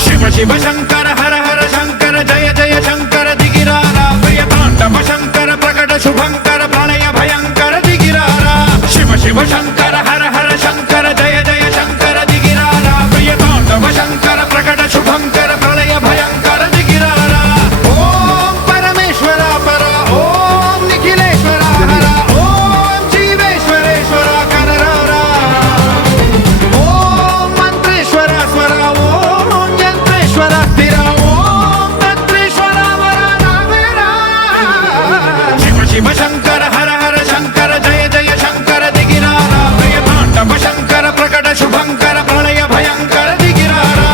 శివ శివ శంకర హర హర శంకర జయ జయ శంకర దిగిరారా ప్రియ తాండవ శంకర ప్రకట శుభంకర ప్రళయ భయంకర దిగిరారా శివ శివ శంకర హర హర శంకర జయ జయ శంకర దిగిరారా ప్రియ తాండవ శంకర ప్రకట శుభంకర ప్రళయ భయంకర దిగిరారా ఓం పరమేశ్వర పర ఓం నిఖిలేశ్వర హర ఓం జీవేశ్వరేశ్వర కరరారా ఓం మంత్రేశ్వర స్వర ఓం యంత్రేశ్వర స్థిర ఓం తంత్రేశ్వర వర రావేరా శివ శివ శంకర హర హర శంకర జయ జయ శంకర దిగిరారా ప్రియ తాండవ శంకర ప్రకట శుభంకర ప్రళయ భయంకర దిగిరారా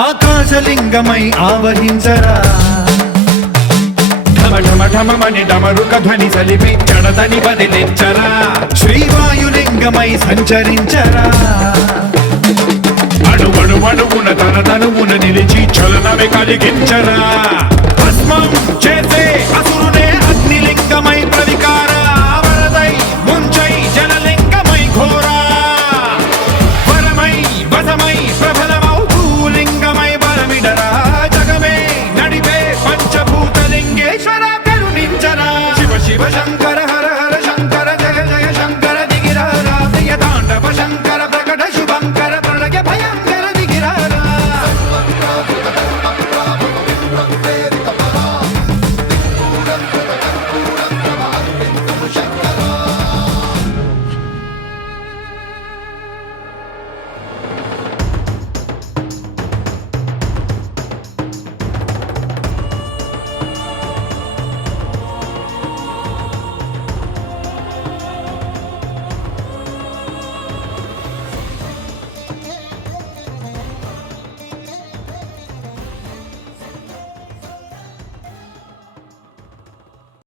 ఆకాశలింగమై ఆవహించరా ఢమ ఢమ ఢమమని డమరుక ధ్వని సలిపి జడదని బదిలించరా శ్రీవాయులింగమై సంచరించరా అణువణువున తన తనువున నిలిచి చలనమే కలిగించరా భస్మం చేసే